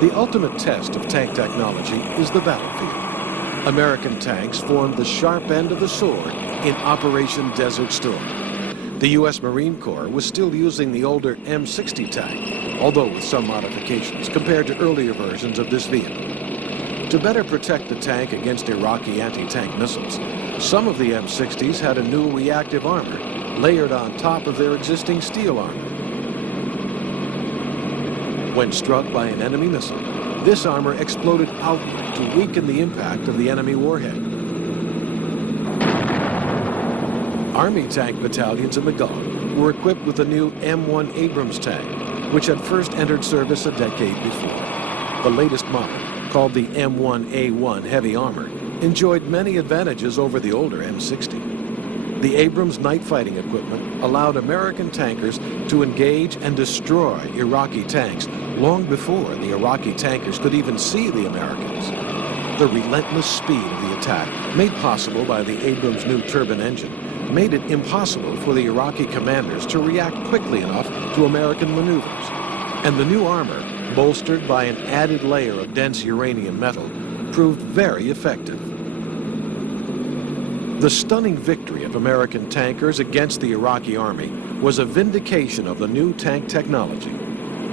The ultimate test of tank technology is the battlefield. American tanks formed the sharp end of the sword in Operation Desert Storm. The U.S. Marine Corps was still using the older M60 tank, although with some modifications compared to earlier versions of this vehicle. To better protect the tank against Iraqi anti-tank missiles, some of the M60s had a new reactive armor layered on top of their existing steel armor. When struck by an enemy missile, this armor exploded outward to weaken the impact of the enemy warhead. Army tank battalions in the Gulf were equipped with the new M1 Abrams tank, which had first entered service a decade before. The latest model, called the M1A1 Heavy Armor, enjoyed many advantages over the older M60. The Abrams night fighting equipment allowed American tankers to engage and destroy Iraqi tanks long before the Iraqi tankers could even see the Americans. The relentless speed of the attack, made possible by the Abrams' new turbine engine, made it impossible for the Iraqi commanders to react quickly enough to American maneuvers. And the new armor, bolstered by an added layer of dense uranium metal, proved very effective. The stunning victory of American tankers against the Iraqi army was a vindication of the new tank technology,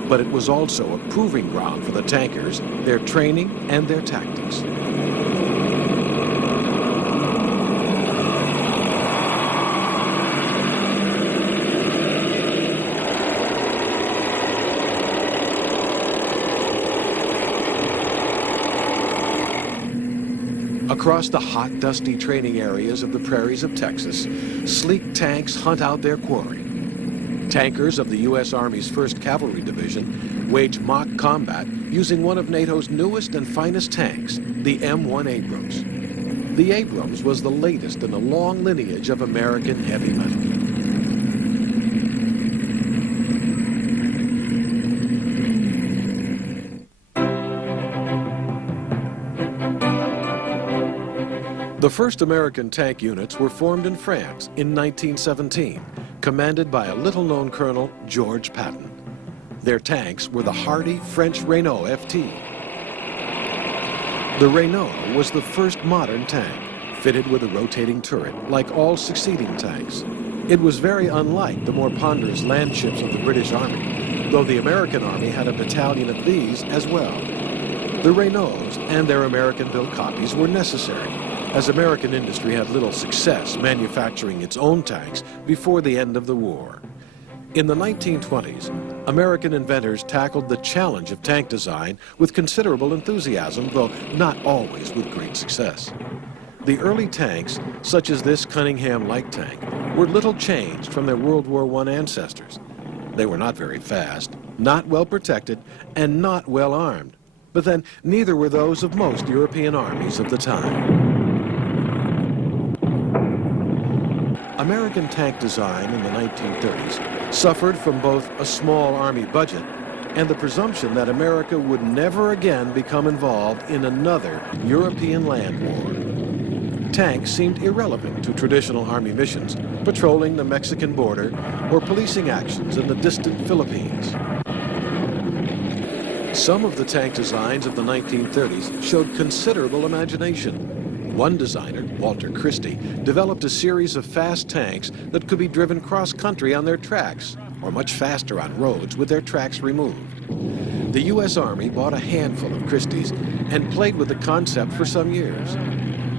but it was also a proving ground for the tankers, their training, and their tactics. Across the hot, dusty training areas of the prairies of Texas, sleek tanks hunt out their quarry. Tankers of the U.S. Army's 1st Cavalry Division wage mock combat using one of NATO's newest and finest tanks, the M1 Abrams. The Abrams was the latest in a long lineage of American heavy metal. The first American tank units were formed in France in 1917, commanded by a little-known Colonel George Patton. Their tanks were the hardy French Renault FT. The Renault was the first modern tank, fitted with a rotating turret, like all succeeding tanks. It was very unlike the more ponderous land ships of the British Army, though the American Army had a battalion of these as well. The Renaults and their American-built copies were necessary, as American industry had little success manufacturing its own tanks before the end of the war. In the 1920s, American inventors tackled the challenge of tank design with considerable enthusiasm, though not always with great success. The early tanks, such as this Cunningham light tank, were little changed from their World War I ancestors. They were not very fast, not well protected, and not well armed. But then, neither were those of most European armies of the time. American tank design in the 1930s suffered from both a small army budget and the presumption that America would never again become involved in another European land war. Tanks seemed irrelevant to traditional army missions, patrolling the Mexican border or policing actions in the distant Philippines. Some of the tank designs of the 1930s showed considerable imagination. One designer, Walter Christie, developed a series of fast tanks that could be driven cross-country on their tracks, or much faster on roads with their tracks removed. The U.S. Army bought a handful of Christie's and played with the concept for some years.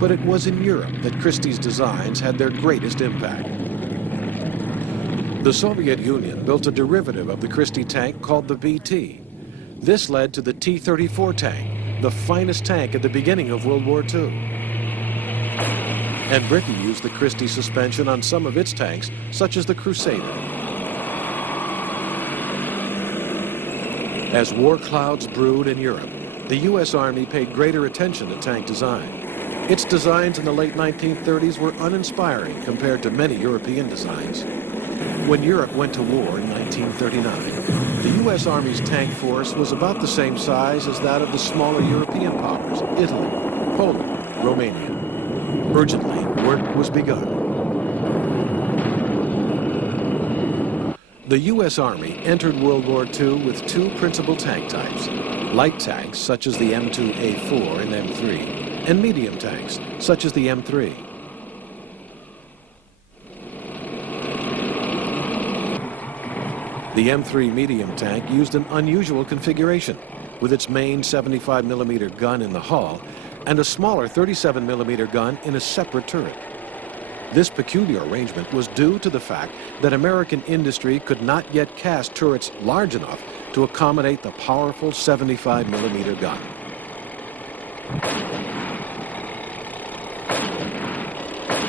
But it was in Europe that Christie's designs had their greatest impact. The Soviet Union built a derivative of the Christie tank called the BT. This led to the T-34 tank, the finest tank at the beginning of World War II. And Britain used the Christie suspension on some of its tanks, such as the Crusader. As war clouds brewed in Europe, the U.S. Army paid greater attention to tank design. Its designs in the late 1930s were uninspiring compared to many European designs. When Europe went to war in 1939, the U.S. Army's tank force was about the same size as that of the smaller European powers, Italy, Poland, Romania. Urgently, work was begun. The U.S. Army entered World War II with two principal tank types: light tanks such as the M2A4 and M3, and medium tanks such as the M3. The M3 medium tank used an unusual configuration, with its main 75mm gun in the hull and a smaller 37mm gun in a separate turret. This peculiar arrangement was due to the fact that American industry could not yet cast turrets large enough to accommodate the powerful 75mm gun.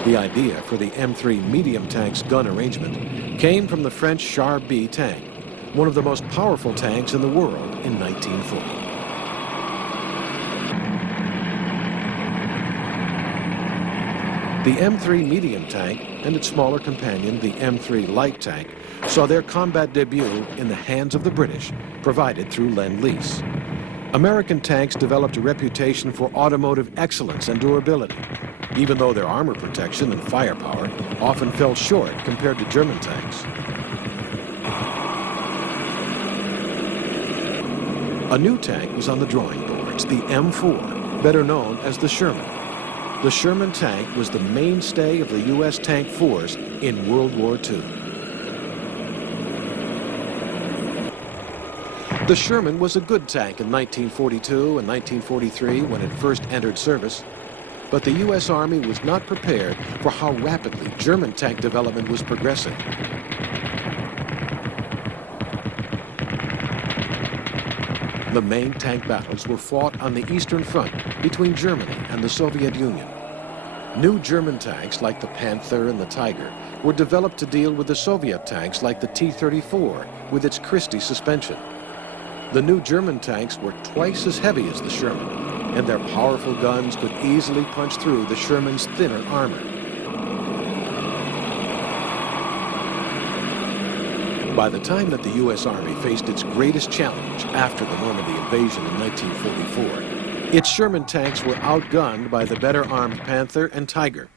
The idea for the M3 medium tank's gun arrangement came from the French Char B tank, one of the most powerful tanks in the world in 1940. The M3 medium tank and its smaller companion, the M3 light tank, saw their combat debut in the hands of the British, provided through Lend-Lease. American tanks developed a reputation for automotive excellence and durability, even though their armor protection and firepower often fell short compared to German tanks. A new tank was on the drawing boards, the M4, better known as the Sherman. The Sherman tank was the mainstay of the U.S. tank force in World War II. The Sherman was a good tank in 1942 and 1943 when it first entered service, but the U.S. Army was not prepared for how rapidly German tank development was progressing. The main tank battles were fought on the Eastern Front between Germany and the Soviet Union. New German tanks like the Panther and the Tiger were developed to deal with the Soviet tanks like the T-34 with its Christie suspension. The new German tanks were twice as heavy as the Sherman, and their powerful guns could easily punch through the Sherman's thinner armor. By the time that the U.S. Army faced its greatest challenge after the Normandy invasion in 1944, its Sherman tanks were outgunned by the better armed Panther and Tiger.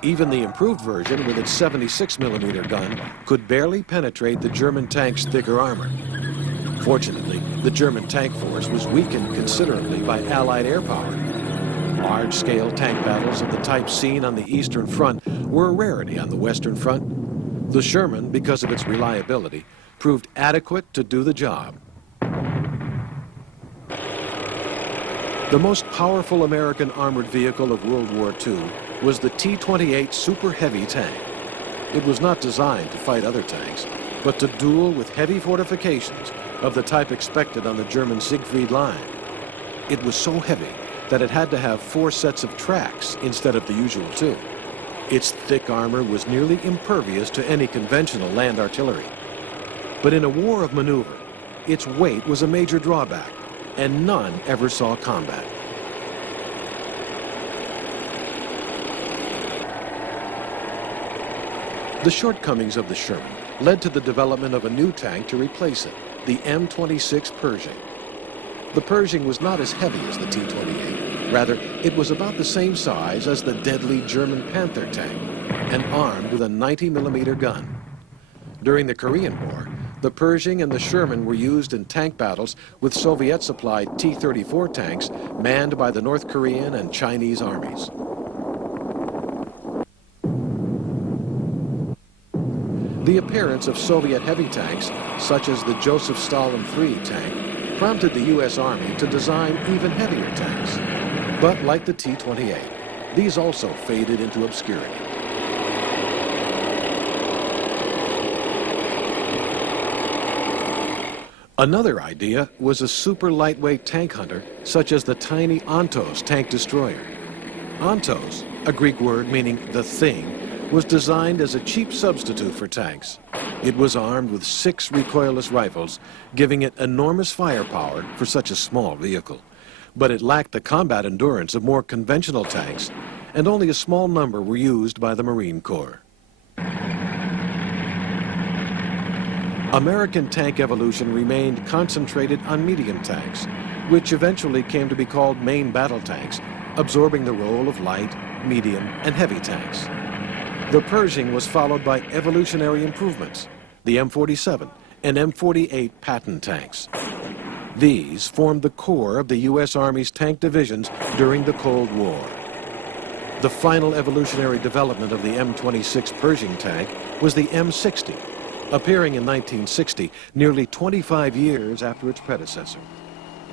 Even the improved version with its 76mm gun could barely penetrate the German tank's thicker armor. Fortunately, the German tank force was weakened considerably by Allied air power. Large-scale tank battles of the type seen on the Eastern Front were a rarity on the Western Front. The Sherman, because of its reliability, proved adequate to do the job. The most powerful American armored vehicle of World War II was the T-28 Super Heavy tank. It was not designed to fight other tanks, but to duel with heavy fortifications of the type expected on the German Siegfried Line. It was so heavy that it had to have 4 sets of tracks instead of the usual 2. Its thick armor was nearly impervious to any conventional land artillery. But in a war of maneuver, its weight was a major drawback, and none ever saw combat. The shortcomings of the Sherman led to the development of a new tank to replace it, the M26 Pershing. The Pershing was not as heavy as the T-28. Rather, it was about the same size as the deadly German Panther tank and armed with a 90mm gun. During the Korean War, the Pershing and the Sherman were used in tank battles with Soviet-supplied T-34 tanks manned by the North Korean and Chinese armies. The appearance of Soviet heavy tanks, such as the Joseph Stalin III tank, prompted the U.S. Army to design even heavier tanks. But like the T-28, these also faded into obscurity. Another idea was a super lightweight tank hunter, such as the tiny Ontos tank destroyer. Ontos, a Greek word meaning the thing, was designed as a cheap substitute for tanks. It was armed with 6 recoilless rifles, giving it enormous firepower for such a small vehicle. But it lacked the combat endurance of more conventional tanks, and only a small number were used by the Marine Corps. American tank evolution remained concentrated on medium tanks, which eventually came to be called main battle tanks, absorbing the role of light, medium, and heavy tanks. The Pershing was followed by evolutionary improvements. the M47, and M48 Patton tanks. These formed the core of the U.S. Army's tank divisions during the Cold War. The final evolutionary development of the M26 Pershing tank was the M60, appearing in 1960, nearly 25 years after its predecessor.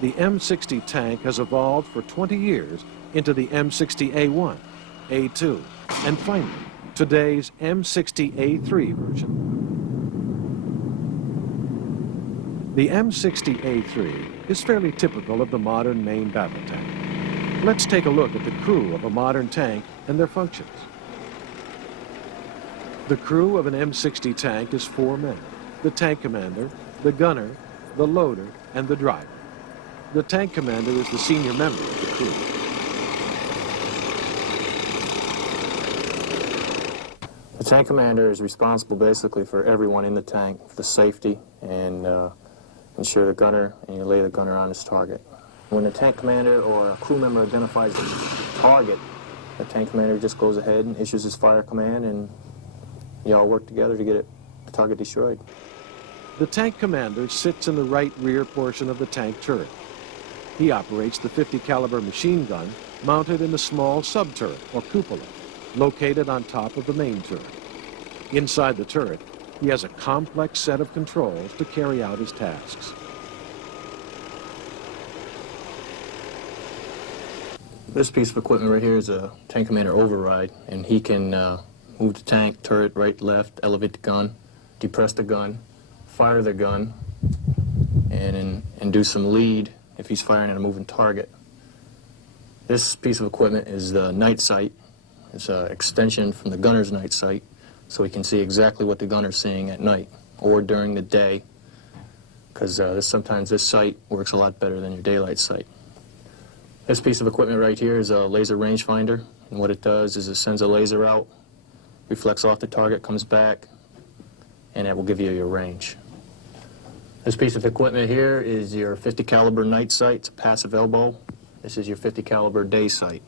The M60 tank has evolved for 20 years into the M60A1, A2, and finally, today's M60A3 version. The M60A3 is fairly typical of the modern main battle tank. Let's take a look at the crew of a modern tank and their functions. The crew of an M60 tank is 4 men: the tank commander, the gunner, the loader, and the driver. The tank commander is the senior member of the crew. The tank commander is responsible basically for everyone in the tank, for the safety, and ensure the gunner, and you lay the gunner on his target. When the tank commander or a crew member identifies the target, the tank commander just goes ahead and issues his fire command, and you all work together to get the target destroyed. The tank commander sits in the right rear portion of the tank turret. He operates the .50 caliber machine gun mounted in a small sub-turret or cupola located on top of the main turret. Inside the turret, he has a complex set of controls to carry out his tasks. This piece of equipment right here is a tank commander override, and he can move the tank, turret, right, left, elevate the gun, depress the gun, fire the gun, and do some lead if he's firing at a moving target. This piece of equipment is the night sight. It's an extension from the gunner's night sight, so he can see exactly what the gunner's seeing at night or during the day, because sometimes this sight works a lot better than your daylight sight. This piece of equipment right here is a laser rangefinder, and what it does is it sends a laser out, reflects off the target, comes back, and it will give you your range. This piece of equipment here is your .50 caliber night sight. It's a passive elbow. This is your .50 caliber day sight.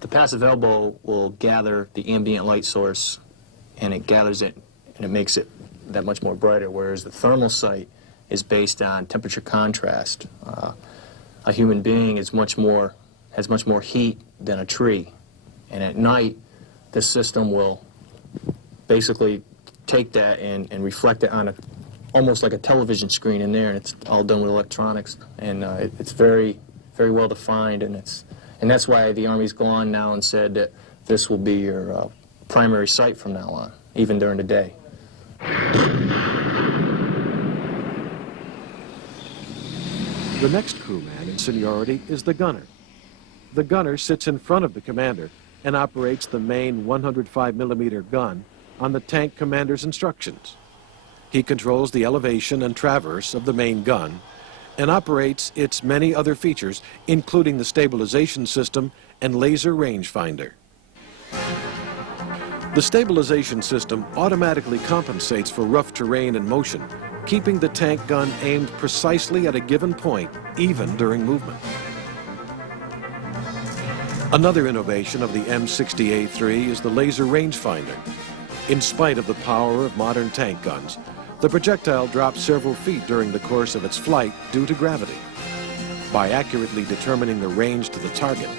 The passive elbow will gather the ambient light source, and it gathers it, and it makes it that much more brighter, whereas the thermal sight is based on temperature contrast. A human being has much more heat than a tree, and at night, this system will basically take that and reflect it on almost like a television screen in there, and it's all done with electronics, and it's very, very well defined, and that's why the Army's gone now and said that this will be your primary sight from now on, even during the day. The next crewman in seniority is the gunner. The gunner sits in front of the commander and operates the main 105mm gun on the tank commander's instructions. He controls the elevation and traverse of the main gun and operates its many other features, including the stabilization system and laser rangefinder. The stabilization system automatically compensates for rough terrain and motion, keeping the tank gun aimed precisely at a given point, even during movement. Another innovation of the M60A3 is the laser rangefinder. In spite of the power of modern tank guns, the projectile drops several feet during the course of its flight due to gravity. By accurately determining the range to the target,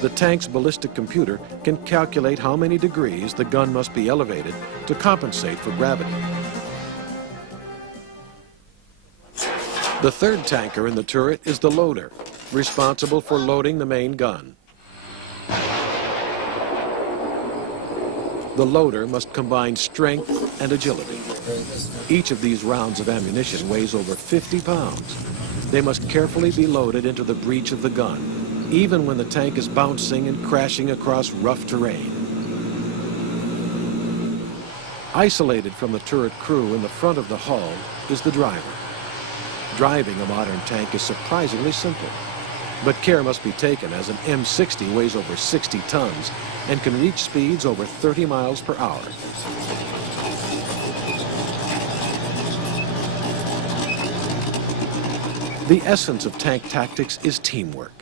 the tank's ballistic computer can calculate how many degrees the gun must be elevated to compensate for gravity. The third tanker in the turret is the loader, responsible for loading the main gun. The loader must combine strength and agility. Each of these rounds of ammunition weighs over 50 pounds. They must carefully be loaded into the breech of the gun, even when the tank is bouncing and crashing across rough terrain. Isolated from the turret crew in the front of the hull is the driver. Driving a modern tank is surprisingly simple, but care must be taken as an M60 weighs over 60 tons and can reach speeds over 30 miles per hour. The essence of tank tactics is teamwork.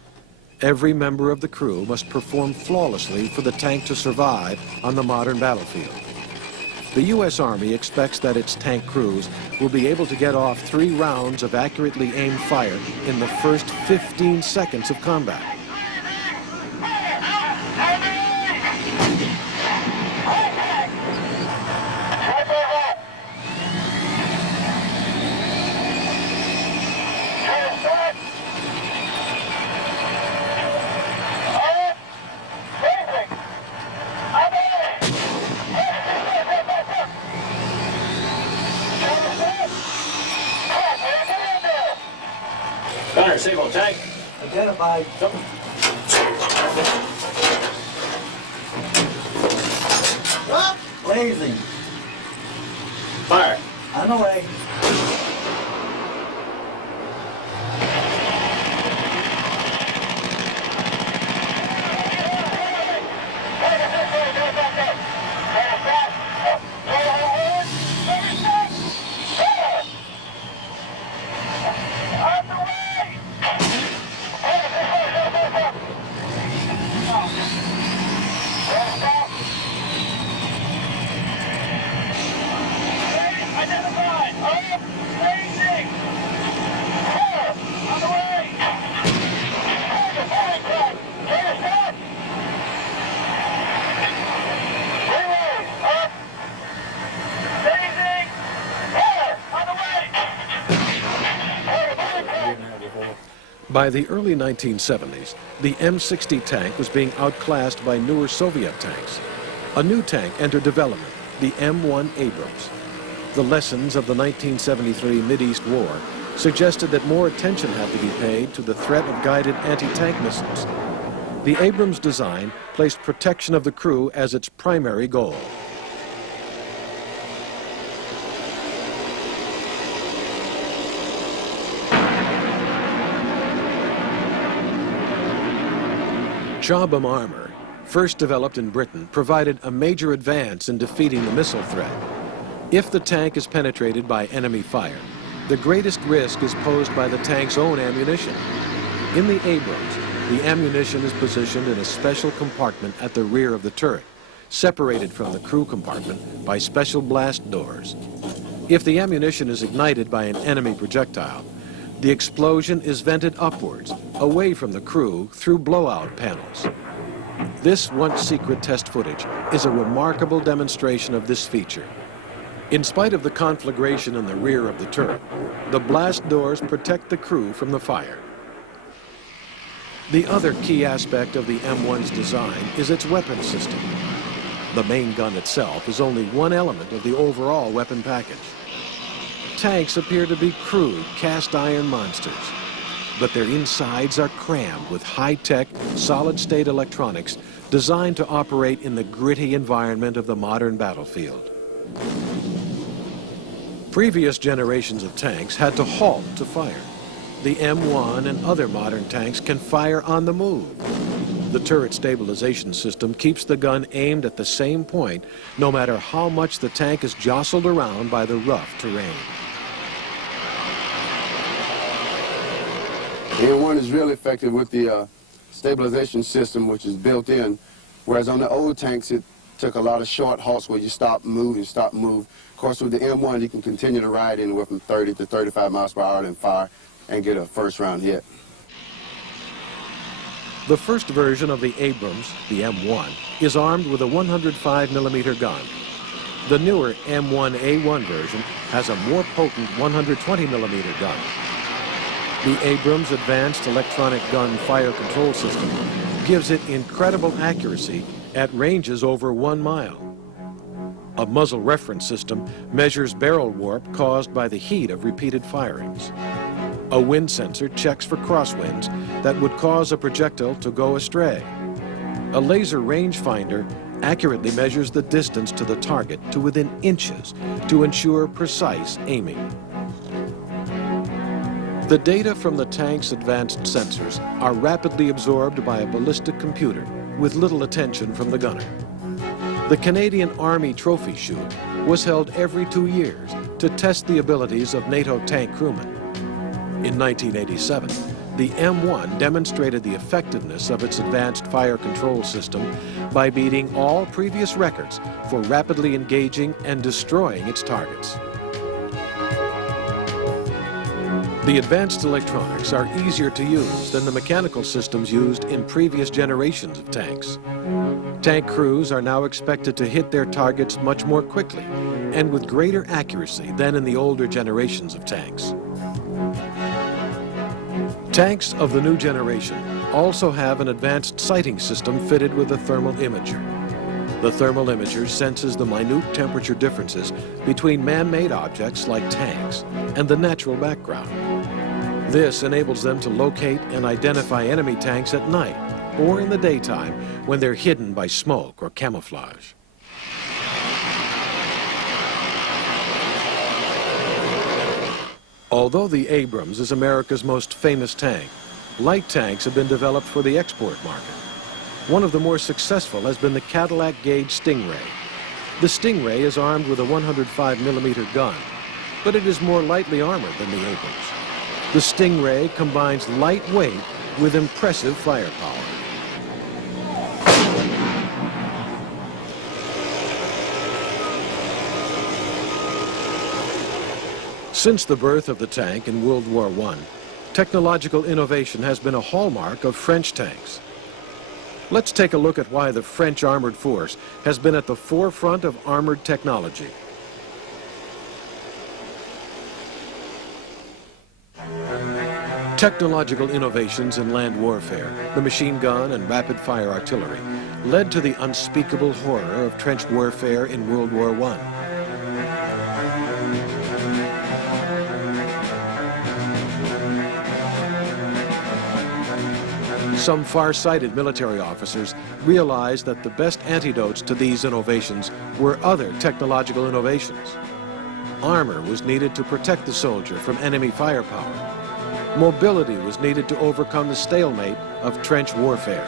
Every member of the crew must perform flawlessly for the tank to survive on the modern battlefield. The U.S. Army expects that its tank crews will be able to get off 3 rounds of accurately aimed fire in the first 15 seconds of combat. Gunner, Sable, tank. Identified. Blazing. Fire. On the way. By the early 1970s, the M60 tank was being outclassed by newer Soviet tanks. A new tank entered development, the M1 Abrams. The lessons of the 1973 Mideast War suggested that more attention had to be paid to the threat of guided anti-tank missiles. The Abrams design placed protection of the crew as its primary goal. Chobham armor, first developed in Britain, provided a major advance in defeating the missile threat. If the tank is penetrated by enemy fire, the greatest risk is posed by the tank's own ammunition. In the Abrams, the ammunition is positioned in a special compartment at the rear of the turret, separated from the crew compartment by special blast doors. If the ammunition is ignited by an enemy projectile, the explosion is vented upwards, away from the crew, through blowout panels. This once secret test footage is a remarkable demonstration of this feature. In spite of the conflagration in the rear of the turret, the blast doors protect the crew from the fire. The other key aspect of the M1's design is its weapon system. The main gun itself is only one element of the overall weapon package. Tanks appear to be crude, cast-iron monsters, but their insides are crammed with high-tech, solid-state electronics designed to operate in the gritty environment of the modern battlefield. Previous generations of tanks had to halt to fire. The M1 and other modern tanks can fire on the move. The turret stabilization system keeps the gun aimed at the same point, no matter how much the tank is jostled around by the rough terrain. The M1 is really effective with the stabilization system, which is built in, whereas on the old tanks it took a lot of short halts where you stop, move, and stop, move. Of course, with the M1, you can continue to ride anywhere from 30 to 35 miles per hour and fire and get a first-round hit. The first version of the Abrams, the M1, is armed with a 105mm gun. The newer M1A1 version has a more potent 120mm gun. The Abrams Advanced Electronic Gun Fire Control System gives it incredible accuracy at ranges over 1 mile. A muzzle reference system measures barrel warp caused by the heat of repeated firings. A wind sensor checks for crosswinds that would cause a projectile to go astray. A laser rangefinder accurately measures the distance to the target to within inches to ensure precise aiming. The data from the tank's advanced sensors are rapidly absorbed by a ballistic computer with little attention from the gunner. The Canadian Army Trophy Shoot was held every 2 years to test the abilities of NATO tank crewmen. In 1987, the M1 demonstrated the effectiveness of its advanced fire control system by beating all previous records for rapidly engaging and destroying its targets. The advanced electronics are easier to use than the mechanical systems used in previous generations of tanks. Tank crews are now expected to hit their targets much more quickly and with greater accuracy than in the older generations of tanks. Tanks of the new generation also have an advanced sighting system fitted with a thermal imager. The thermal imager senses the minute temperature differences between man-made objects like tanks and the natural background. This enables them to locate and identify enemy tanks at night or in the daytime when they're hidden by smoke or camouflage. Although the Abrams is America's most famous tank, light tanks have been developed for the export market. One of the more successful has been the Cadillac Gage Stingray. The Stingray is armed with a 105mm gun, but it is more lightly armored than the Abrams. The Stingray combines lightweight with impressive firepower. Since the birth of the tank in World War I, technological innovation has been a hallmark of French tanks. Let's take a look at why the French armored force has been at the forefront of armored technology. Technological innovations in land warfare, the machine gun and rapid-fire artillery, led to the unspeakable horror of trench warfare in World War I. Some far-sighted military officers realized that the best antidotes to these innovations were other technological innovations. Armor was needed to protect the soldier from enemy firepower. Mobility was needed to overcome the stalemate of trench warfare.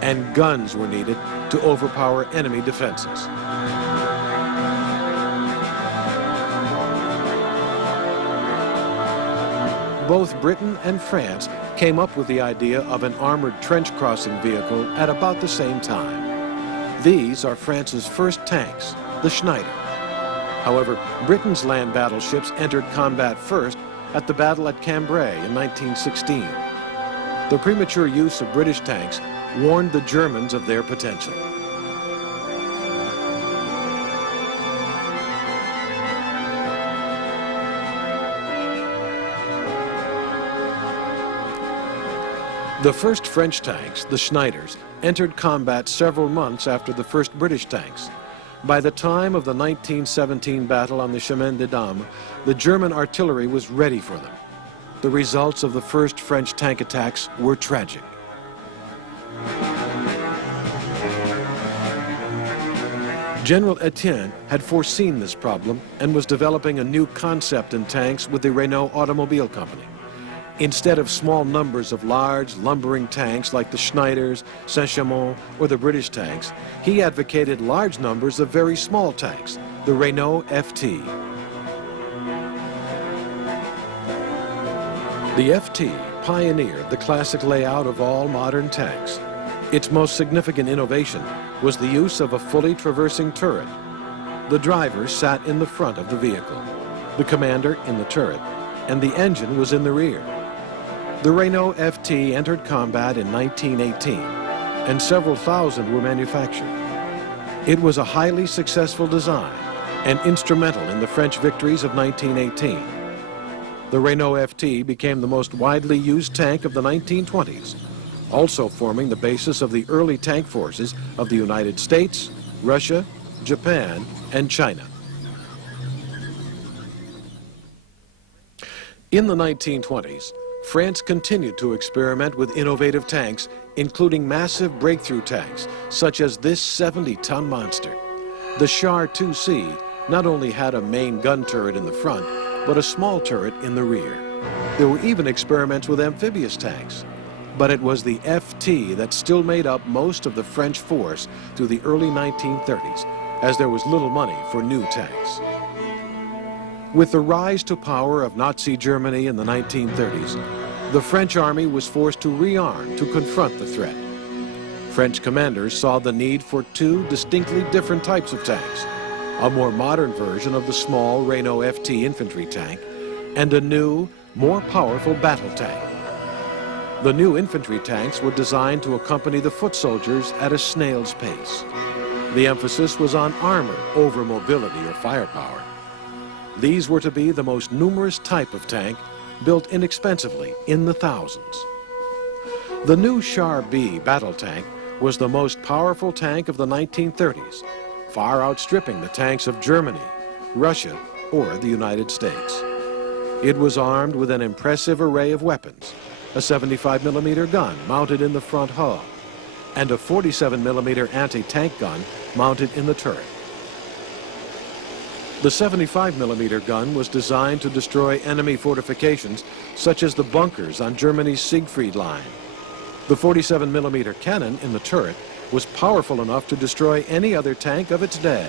And guns were needed to overpower enemy defenses. Both Britain and France came up with the idea of an armored trench crossing vehicle at about the same time. These are France's first tanks, the Schneider. However, Britain's land battleships entered combat first at the battle at Cambrai in 1916. The premature use of British tanks warned the Germans of their potential. The first French tanks, the Schneiders, entered combat several months after the first British tanks. By the time of the 1917 battle on the Chemin des Dames, the German artillery was ready for them. The results of the first French tank attacks were tragic. General Etienne had foreseen this problem and was developing a new concept in tanks with the Renault Automobile Company. Instead of small numbers of large, lumbering tanks like the Schneiders, Saint-Chamond, or the British tanks, he advocated large numbers of very small tanks, the Renault FT. The FT pioneered the classic layout of all modern tanks. Its most significant innovation was the use of a fully traversing turret. The driver sat in the front of the vehicle, the commander in the turret, and the engine was in the rear. The Renault FT entered combat in 1918, and several thousand were manufactured. It was a highly successful design and instrumental in the French victories of 1918. The Renault FT became the most widely used tank of the 1920s, also forming the basis of the early tank forces of the United States, Russia, Japan, and China. In the 1920s, France continued to experiment with innovative tanks, including massive breakthrough tanks, such as this 70-ton monster. The Char 2C not only had a main gun turret in the front, but a small turret in the rear. There were even experiments with amphibious tanks. But it was the FT that still made up most of the French force through the early 1930s, as there was little money for new tanks. With the rise to power of Nazi Germany in the 1930s, the French army was forced to rearm to confront the threat. French commanders saw the need for two distinctly different types of tanks, a more modern version of the small Renault FT infantry tank, and a new, more powerful battle tank. The new infantry tanks were designed to accompany the foot soldiers at a snail's pace. The emphasis was on armor over mobility or firepower. These were to be the most numerous type of tank, built inexpensively in the thousands. The new Char B battle tank was the most powerful tank of the 1930s, far outstripping the tanks of Germany, Russia, or the United States. It was armed with an impressive array of weapons, a 75mm gun mounted in the front hull, and a 47mm anti-tank gun mounted in the turret. The 75mm gun was designed to destroy enemy fortifications, such as the bunkers on Germany's Siegfried Line. The 47mm cannon in the turret was powerful enough to destroy any other tank of its day.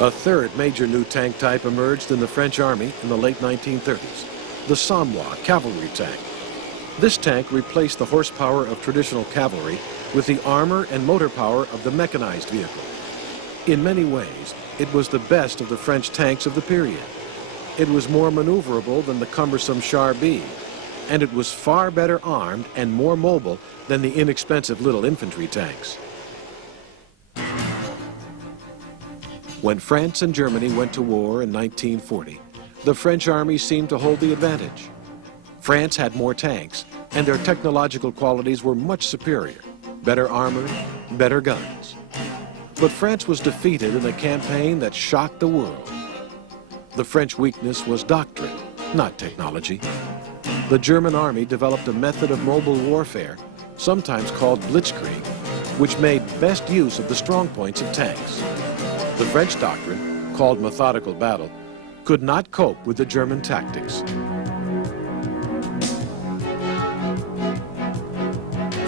A third major new tank type emerged in the French Army in the late 1930s, the Samwa cavalry tank. This tank replaced the horsepower of traditional cavalry with the armor and motor power of the mechanized vehicle. In many ways, it was the best of the French tanks of the period. It was more maneuverable than the cumbersome Char B, and it was far better armed and more mobile than the inexpensive little infantry tanks. When France and Germany went to war in 1940, the French army seemed to hold the advantage. France had more tanks, and their technological qualities were much superior. Better armored, better guns. But France was defeated in a campaign that shocked the world. The French weakness was doctrine, not technology. The German army developed a method of mobile warfare, sometimes called blitzkrieg, which made best use of the strong points of tanks. The French doctrine, called methodical battle, could not cope with the German tactics.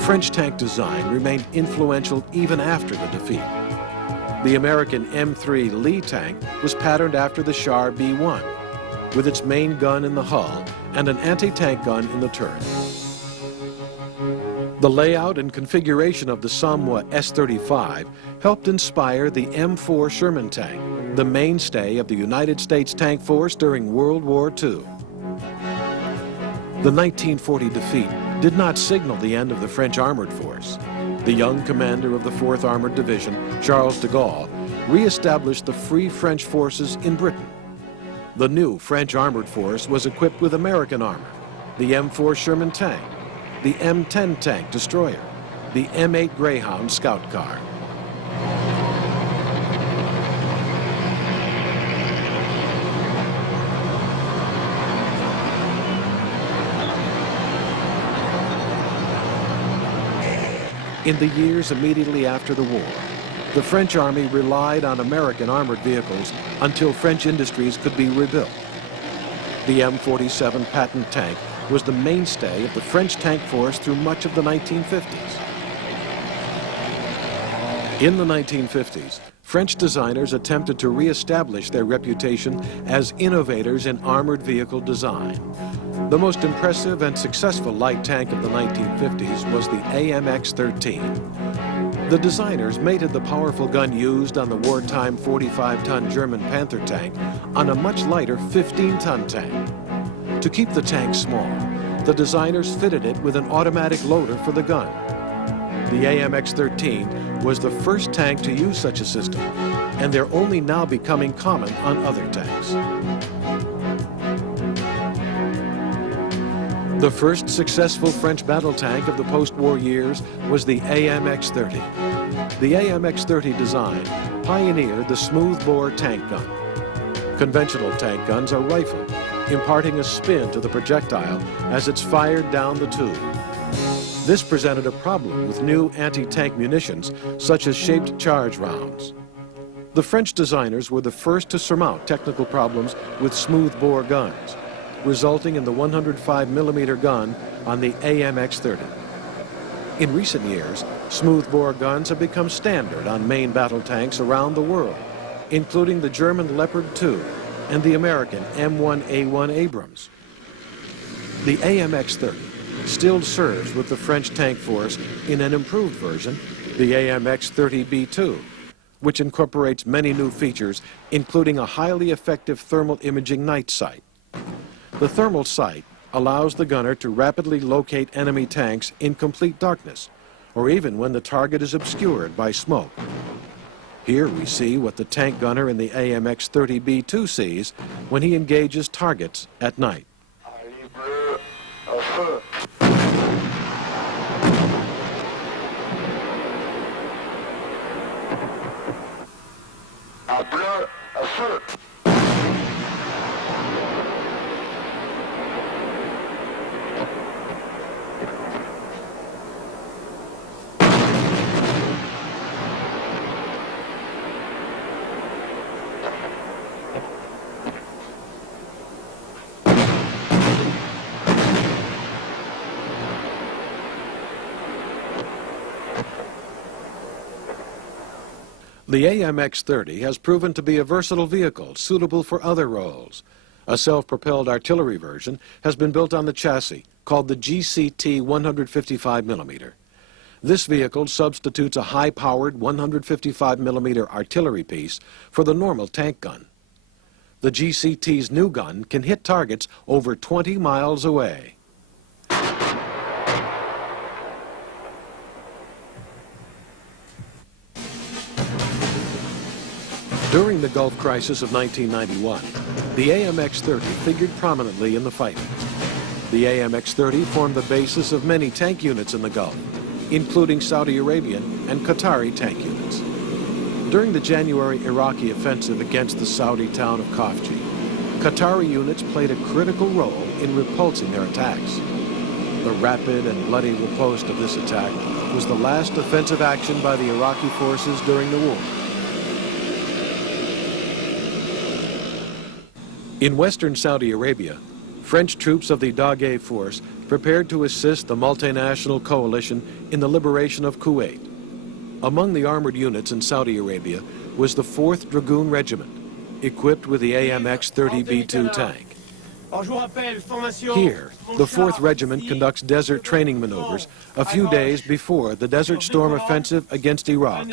French tank design remained influential even after the defeat. The American M3 Lee tank was patterned after the Char B1, with its main gun in the hull and an anti-tank gun in the turret. The layout and configuration of the Samwa S-35 helped inspire the M4 Sherman tank, the mainstay of the United States Tank Force during World War II. The 1940 defeat did not signal the end of the French armored force. The young commander of the 4th Armored Division, Charles de Gaulle, re-established the Free French forces in Britain. The new French armored force was equipped with American armor, the M4 Sherman tank, the M10 tank destroyer, the M8 Greyhound scout car. In the years immediately after the war, the French army relied on American armored vehicles until French industries could be rebuilt. The M47 Patton tank was the mainstay of the French tank force through much of the 1950s. In the 1950s, French designers attempted to re-establish their reputation as innovators in armored vehicle design. The most impressive and successful light tank of the 1950s was the AMX-13. The designers mated the powerful gun used on the wartime 45-ton German Panther tank on a much lighter 15-ton tank. To keep the tank small, the designers fitted it with an automatic loader for the gun. The AMX-13 was the first tank to use such a system, and they're only now becoming common on other tanks. The first successful French battle tank of the post-war years was the AMX-30. The AMX-30 design pioneered the smoothbore tank gun. Conventional tank guns are rifled, imparting a spin to the projectile as it's fired down the tube. This presented a problem with new anti-tank munitions, such as shaped charge rounds. The French designers were the first to surmount technical problems with smoothbore guns, resulting in the 105mm gun on the AMX-30. In recent years, smoothbore guns have become standard on main battle tanks around the world, including the German Leopard 2, and the American M1A1 Abrams. The AMX-30 still serves with the French tank force in an improved version, the AMX-30B2, which incorporates many new features, including a highly effective thermal imaging night sight. The thermal sight allows the gunner to rapidly locate enemy tanks in complete darkness, or even when the target is obscured by smoke. Here we see what the tank gunner in the AMX-30B2 sees when he engages targets at night. The AMX-30 has proven to be a versatile vehicle suitable for other roles. A self-propelled artillery version has been built on the chassis, called the GCT 155mm. This vehicle substitutes a high-powered 155mm artillery piece for the normal tank gun. The GCT's new gun can hit targets over 20 miles away. During the Gulf crisis of 1991, the AMX-30 figured prominently in the fighting. The AMX-30 formed the basis of many tank units in the Gulf, including Saudi Arabian and Qatari tank units. During the January Iraqi offensive against the Saudi town of Khafji, Qatari units played a critical role in repulsing their attacks. The rapid and bloody riposte of this attack was the last offensive action by the Iraqi forces during the war. In western Saudi Arabia, French troops of the Daghe force prepared to assist the multinational coalition in the liberation of Kuwait. Among the armored units in Saudi Arabia was the 4th Dragoon Regiment, equipped with the AMX-30B2 tank. Here, the 4th Regiment conducts desert training maneuvers a few days before the Desert Storm offensive against Iraq.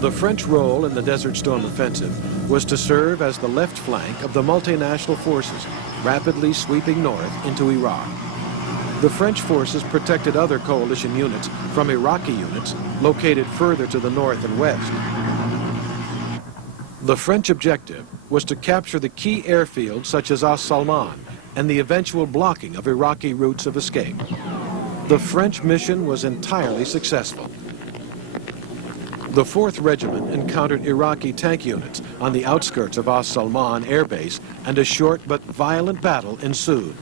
The French role in the Desert Storm offensive was to serve as the left flank of the multinational forces rapidly sweeping north into Iraq. The French forces protected other coalition units from Iraqi units located further to the north and west. The French objective was to capture the key airfields such as As Salman and the eventual blocking of Iraqi routes of escape. The French mission was entirely successful. The 4th Regiment encountered Iraqi tank units on the outskirts of As Salman Air Base, and a short but violent battle ensued.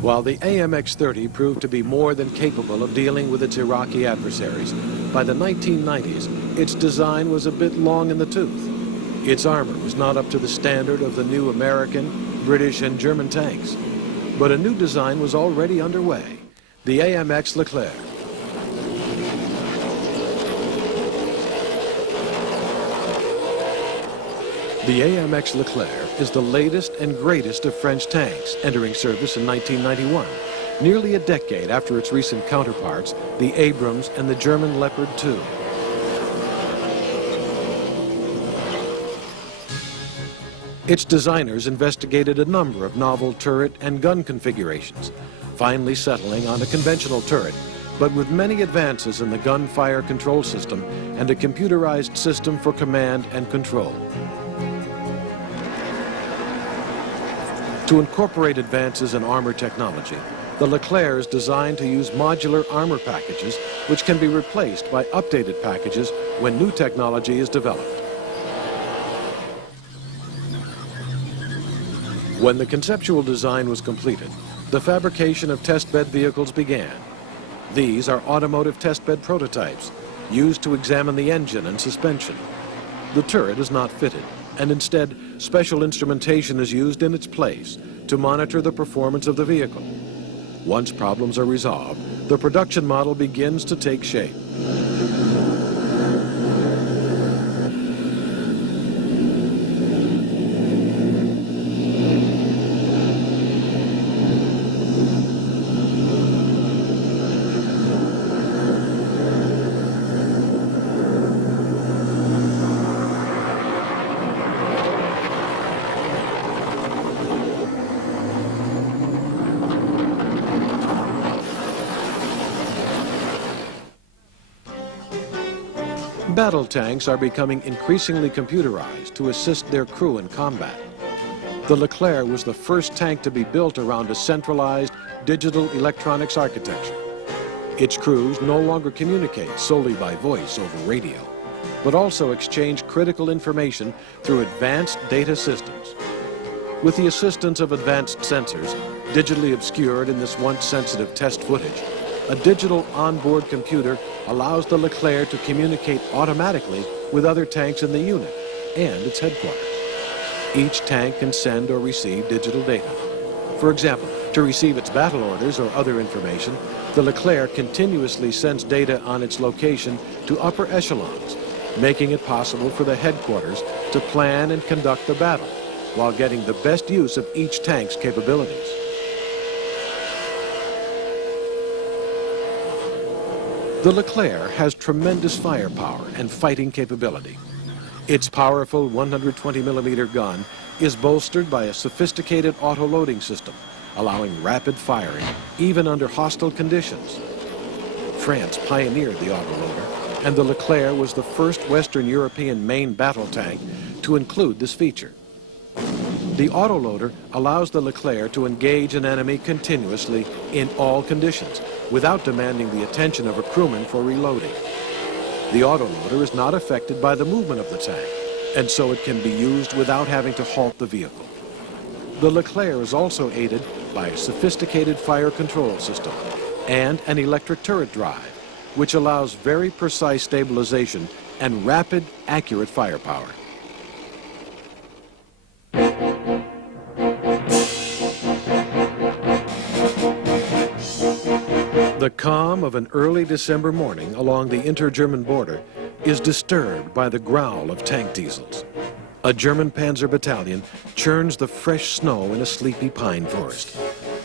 While the AMX-30 proved to be more than capable of dealing with its Iraqi adversaries, by the 1990s, its design was a bit long in the tooth. Its armor was not up to the standard of the new American, British, and German tanks. But a new design was already underway, the AMX Leclerc. The AMX Leclerc is the latest and greatest of French tanks, entering service in 1991, nearly a decade after its recent counterparts, the Abrams and the German Leopard 2. Its designers investigated a number of novel turret and gun configurations, finally settling on a conventional turret, but with many advances in the gunfire control system and a computerized system for command and control. To incorporate advances in armor technology, The Leclerc is designed to use modular armor packages, which can be replaced by updated packages when new technology is developed. When the conceptual design was completed, the fabrication of testbed vehicles began. These are automotive testbed prototypes, used to examine the engine and suspension. The turret is not fitted, and instead, special instrumentation is used in its place to monitor the performance of the vehicle. Once problems are resolved, the production model begins to take shape. Battle tanks are becoming increasingly computerized to assist their crew in combat. The Leclerc was the first tank to be built around a centralized digital electronics architecture. Its crews no longer communicate solely by voice over radio, but also exchange critical information through advanced data systems. With the assistance of advanced sensors, digitally obscured in this once sensitive test footage, a digital onboard computer allows the Leclerc to communicate automatically with other tanks in the unit and its headquarters. Each tank can send or receive digital data. For example, to receive its battle orders or other information, the Leclerc continuously sends data on its location to upper echelons, making it possible for the headquarters to plan and conduct the battle while getting the best use of each tank's capabilities. The Leclerc has tremendous firepower and fighting capability. Its powerful 120-millimeter gun is bolstered by a sophisticated auto-loading system, allowing rapid firing even under hostile conditions. France pioneered the autoloader, and the Leclerc was the first Western European main battle tank to include this feature. The autoloader allows the Leclerc to engage an enemy continuously in all conditions without demanding the attention of a crewman for reloading. The autoloader is not affected by the movement of the tank, and so it can be used without having to halt the vehicle. The Leclerc is also aided by a sophisticated fire control system and an electric turret drive, which allows very precise stabilization and rapid, accurate firepower. The calm of an early December morning along the inter-German border is disturbed by the growl of tank diesels. A German panzer battalion churns the fresh snow in a sleepy pine forest.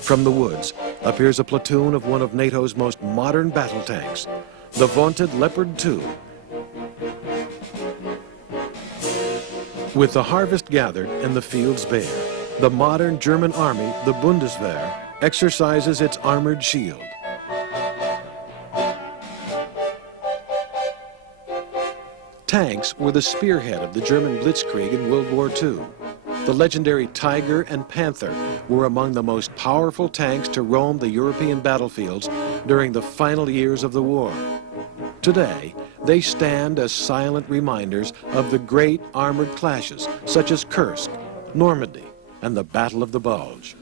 From the woods appears a platoon of one of NATO's most modern battle tanks, the vaunted Leopard 2. With the harvest gathered and the fields bare, the modern German army, the Bundeswehr, exercises its armored shield. Tanks were the spearhead of the German Blitzkrieg in World War II. The legendary Tiger and Panther were among the most powerful tanks to roam the European battlefields during the final years of the war. Today, they stand as silent reminders of the great armored clashes such as Kursk, Normandy, and the Battle of the Bulge.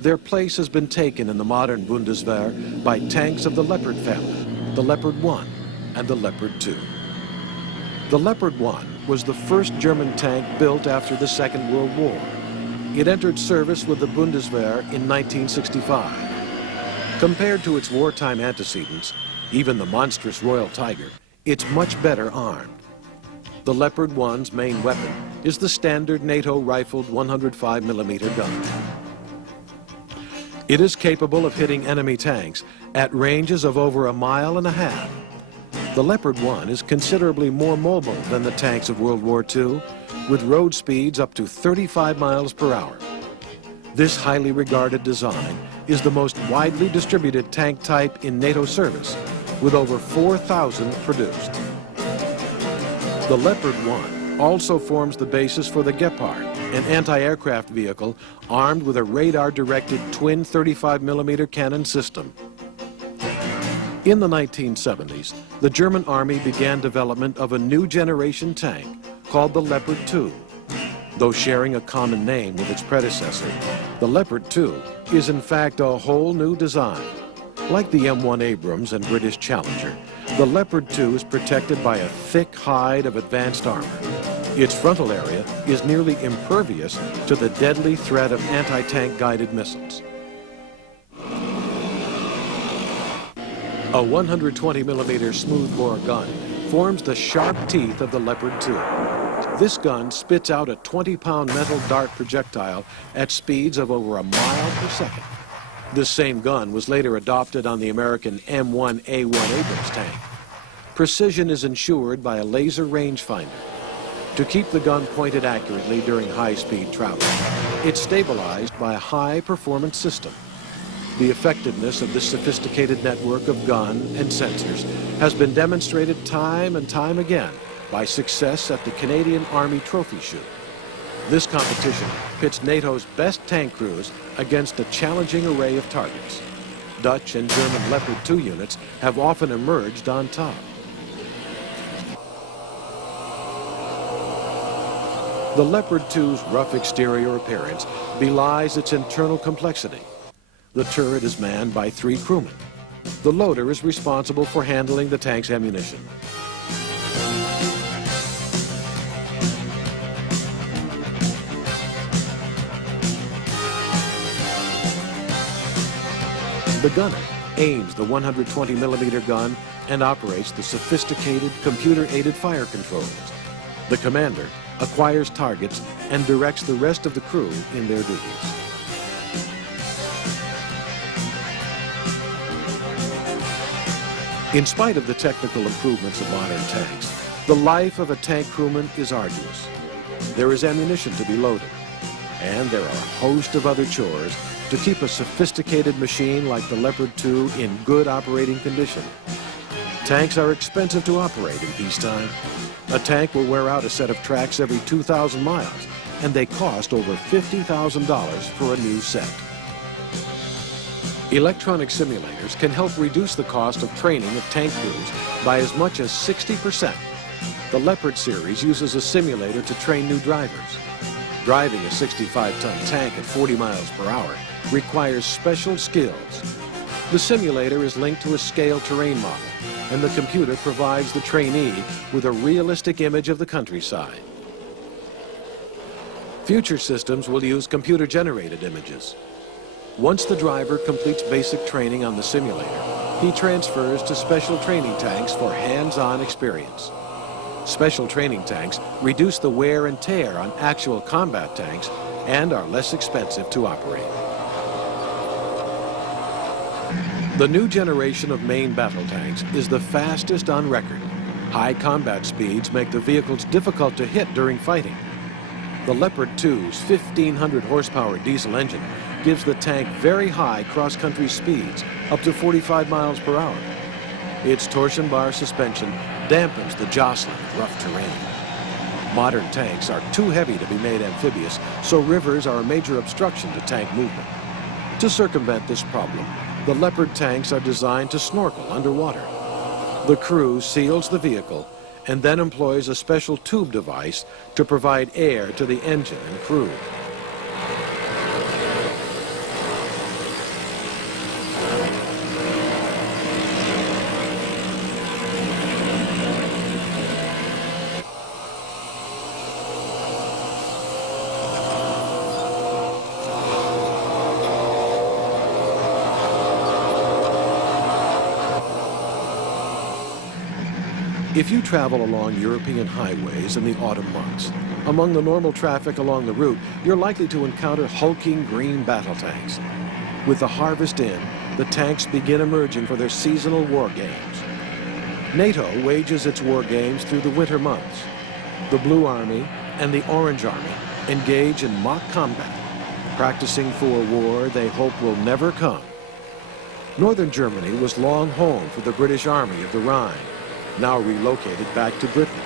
Their place has been taken in the modern Bundeswehr by tanks of the Leopard family, the Leopard 1 and the Leopard 2. The Leopard 1 was the first German tank built after the Second World War. It entered service with the Bundeswehr in 1965. Compared to its wartime antecedents, even the monstrous Royal Tiger, it's much better armed. The Leopard 1's main weapon is the standard NATO rifled 105mm gun. It is capable of hitting enemy tanks at ranges of over 1.5 miles. The Leopard 1 is considerably more mobile than the tanks of World War II, with road speeds up to 35 miles per hour. This highly regarded design is the most widely distributed tank type in NATO service, with over 4,000 produced. The Leopard 1 also forms the basis for the Gepard, an anti-aircraft vehicle armed with a radar-directed twin 35mm cannon system. In the 1970s, the German Army began development of a new generation tank called the Leopard 2. Though sharing a common name with its predecessor, the Leopard 2 is in fact a whole new design. Like the M1 Abrams and British Challenger, the Leopard 2 is protected by a thick hide of advanced armor. Its frontal area is nearly impervious to the deadly threat of anti-tank guided missiles. A 120mm smoothbore gun forms the sharp teeth of the Leopard 2. This gun spits out a 20-pound metal dart projectile at speeds of over a mile per second. This same gun was later adopted on the American M1A1 Abrams tank. Precision is ensured by a laser rangefinder. To keep the gun pointed accurately during high-speed travel, it's stabilized by a high-performance system. The effectiveness of this sophisticated network of gun and sensors has been demonstrated time and time again by success at the Canadian Army Trophy Shoot. This competition pits NATO's best tank crews against a challenging array of targets. Dutch and German Leopard 2 units have often emerged on top. The Leopard 2's rough exterior appearance belies its internal complexity. The turret is manned by 3 crewmen. The loader is responsible for handling the tank's ammunition. The gunner aims the 120mm gun and operates the sophisticated computer-aided fire controls. The commander acquires targets and directs the rest of the crew in their duties. In spite of the technical improvements of modern tanks, the life of a tank crewman is arduous. There is ammunition to be loaded, and there are a host of other chores to keep a sophisticated machine like the Leopard 2 in good operating condition. Tanks are expensive to operate in peacetime. A tank will wear out a set of tracks every 2,000 miles, and they cost over $50,000 for a new set. Electronic simulators can help reduce the cost of training of tank crews by as much as 60%. The Leopard series uses a simulator to train new drivers. Driving a 65-ton tank at 40 miles per hour requires special skills. The simulator is linked to a scale terrain model, and the computer provides the trainee with a realistic image of the countryside. Future systems will use computer-generated images. Once the driver completes basic training on the simulator, he transfers to special training tanks for hands-on experience. Special training tanks reduce the wear and tear on actual combat tanks and are less expensive to operate. The new generation of main battle tanks is the fastest on record. High combat speeds make the vehicles difficult to hit during fighting. The Leopard 2's 1,500 horsepower diesel engine gives the tank very high cross-country speeds, up to 45 miles per hour. Its torsion bar suspension dampens the jostling of rough terrain. Modern tanks are too heavy to be made amphibious, so rivers are a major obstruction to tank movement. To circumvent this problem, the Leopard tanks are designed to snorkel underwater. The crew seals the vehicle and then employs a special tube device to provide air to the engine and crew. If you travel along European highways in the autumn months, among the normal traffic along the route, you're likely to encounter hulking green battle tanks. With the harvest in, the tanks begin emerging for their seasonal war games. NATO wages its war games through the winter months. The Blue Army and the Orange Army engage in mock combat, practicing for a war they hope will never come. Northern Germany was long home for the British Army of the Rhine, now relocated back to Britain.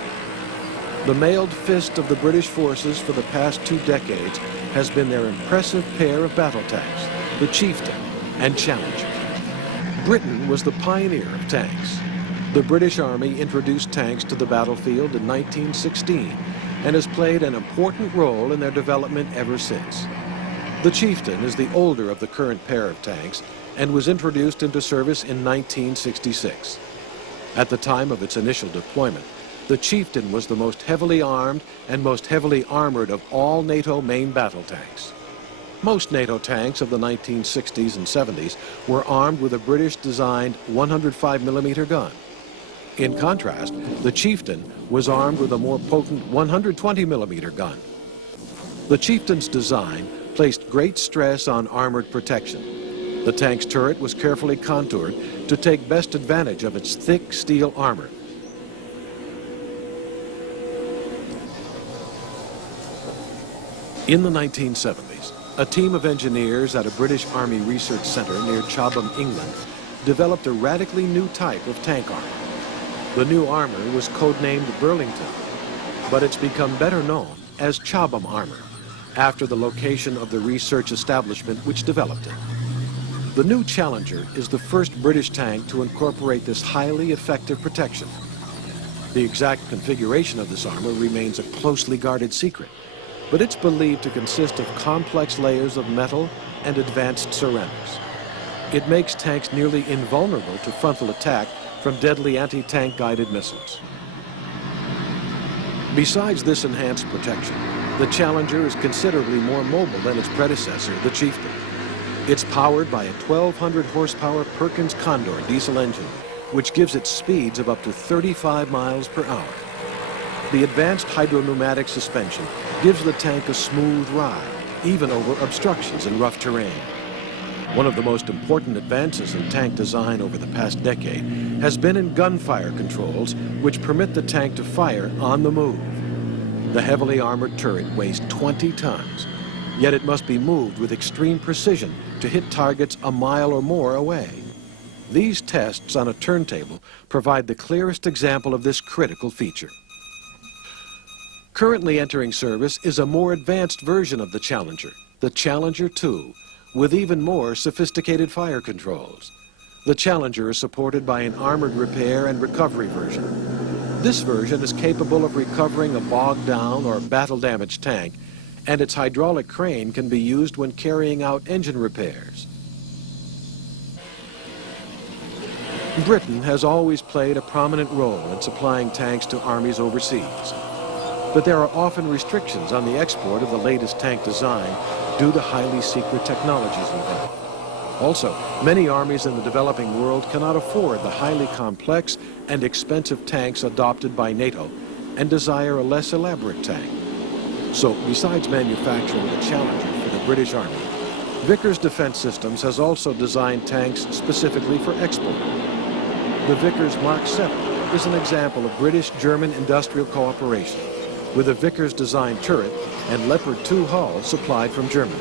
The mailed fist of the British forces for the past 2 decades has been their impressive pair of battle tanks, the Chieftain and Challenger. Britain was the pioneer of tanks. The British Army introduced tanks to the battlefield in 1916 and has played an important role in their development ever since. The Chieftain is the older of the current pair of tanks and was introduced into service in 1966. At the time of its initial deployment, the Chieftain was the most heavily armed and most heavily armored of all NATO main battle tanks. Most NATO tanks of the 1960s and 70s were armed with a British-designed 105mm gun. In contrast, the Chieftain was armed with a more potent 120mm gun. The Chieftain's design placed great stress on armored protection. The tank's turret was carefully contoured to take best advantage of its thick steel armor. In the 1970s, a team of engineers at a British Army research center near Chobham, England, developed a radically new type of tank armor. The new armor was codenamed Burlington, but it's become better known as Chobham armor, after the location of the research establishment which developed it. The new Challenger is the first British tank to incorporate this highly effective protection. The exact configuration of this armor remains a closely guarded secret, but it's believed to consist of complex layers of metal and advanced ceramics. It makes tanks nearly invulnerable to frontal attack from deadly anti-tank guided missiles. Besides this enhanced protection, the Challenger is considerably more mobile than its predecessor, the Chieftain. It's powered by a 1,200 horsepower Perkins Condor diesel engine, which gives it speeds of up to 35 miles per hour. The advanced hydropneumatic suspension gives the tank a smooth ride, even over obstructions in rough terrain. One of the most important advances in tank design over the past decade has been in gunfire controls, which permit the tank to fire on the move. The heavily armored turret weighs 20 tons, yet it must be moved with extreme precision to hit targets a mile or more away. These tests on a turntable provide the clearest example of this critical feature. Currently entering service is a more advanced version of the Challenger, the Challenger 2, with even more sophisticated fire controls. The Challenger is supported by an armored repair and recovery version. This version is capable of recovering a bogged down or battle-damaged tank, and its hydraulic crane can be used when carrying out engine repairs. Britain has always played a prominent role in supplying tanks to armies overseas. But there are often restrictions on the export of the latest tank design due to highly secret technologies involved. Also, many armies in the developing world cannot afford the highly complex and expensive tanks adopted by NATO and desire a less elaborate tank. So, besides manufacturing the Challenger for the British Army, Vickers Defense Systems has also designed tanks specifically for export. The Vickers Mark 7 is an example of British-German industrial cooperation, with a Vickers-designed turret and Leopard 2 hull supplied from Germany.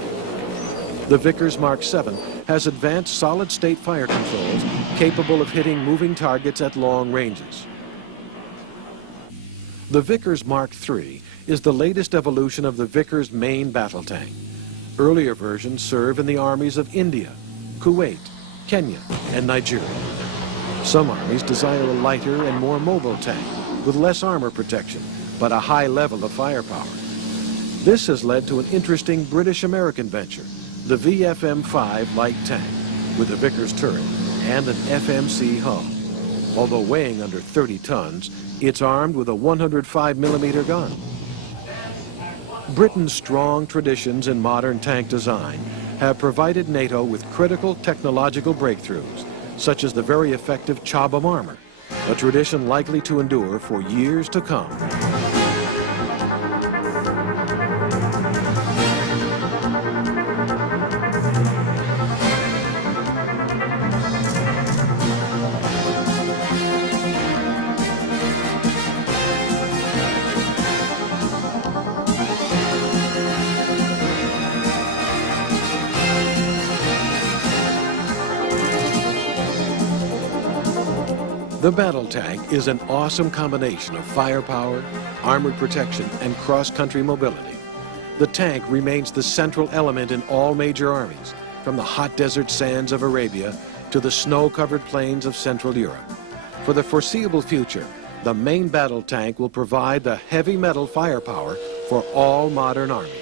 The Vickers Mark 7 has advanced solid-state fire controls capable of hitting moving targets at long ranges. The Vickers Mark 3 is the latest evolution of the Vickers main battle tank. Earlier versions serve in the armies of India, Kuwait, Kenya, and Nigeria. Some armies desire a lighter and more mobile tank with less armor protection, but a high level of firepower. This has led to an interesting British-American venture, the VFM-5 light tank, with a Vickers turret and an FMC hull. Although weighing under 30 tons, it's armed with a 105mm gun. Britain's strong traditions in modern tank design have provided NATO with critical technological breakthroughs, such as the very effective Chobham armor, a tradition likely to endure for years to come. The battle tank is an awesome combination of firepower, armored protection, and cross-country mobility. The tank remains the central element in all major armies, from the hot desert sands of Arabia to the snow-covered plains of Central Europe. For the foreseeable future, the main battle tank will provide the heavy metal firepower for all modern armies.